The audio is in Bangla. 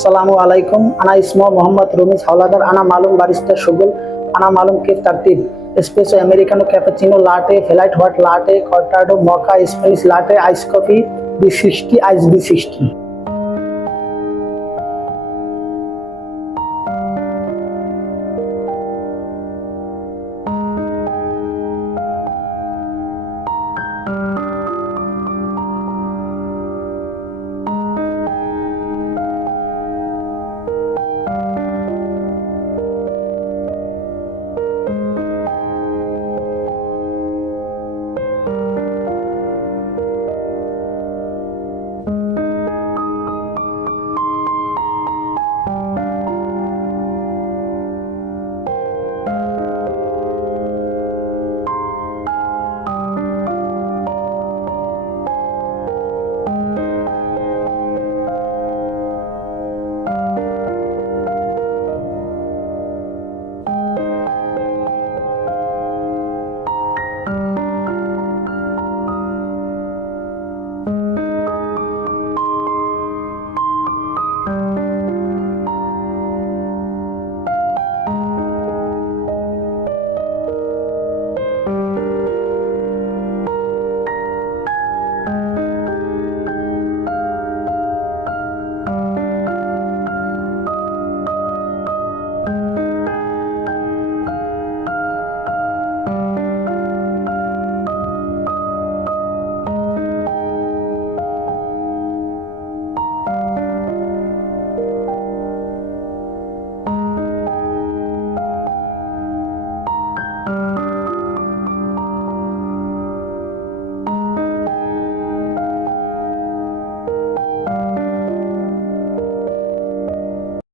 সালামু আলাইকুম। আনা ইসমা মোহাম্মদ রমিজ হাওলাদার, আনা মালুম বারিস্তার সুগুল, আনা মালুম কেফ তারতিব। Espresso americano cappuccino latte flat white latte cortado mocha Spanish latte, ice coffee B sixty ice B sixty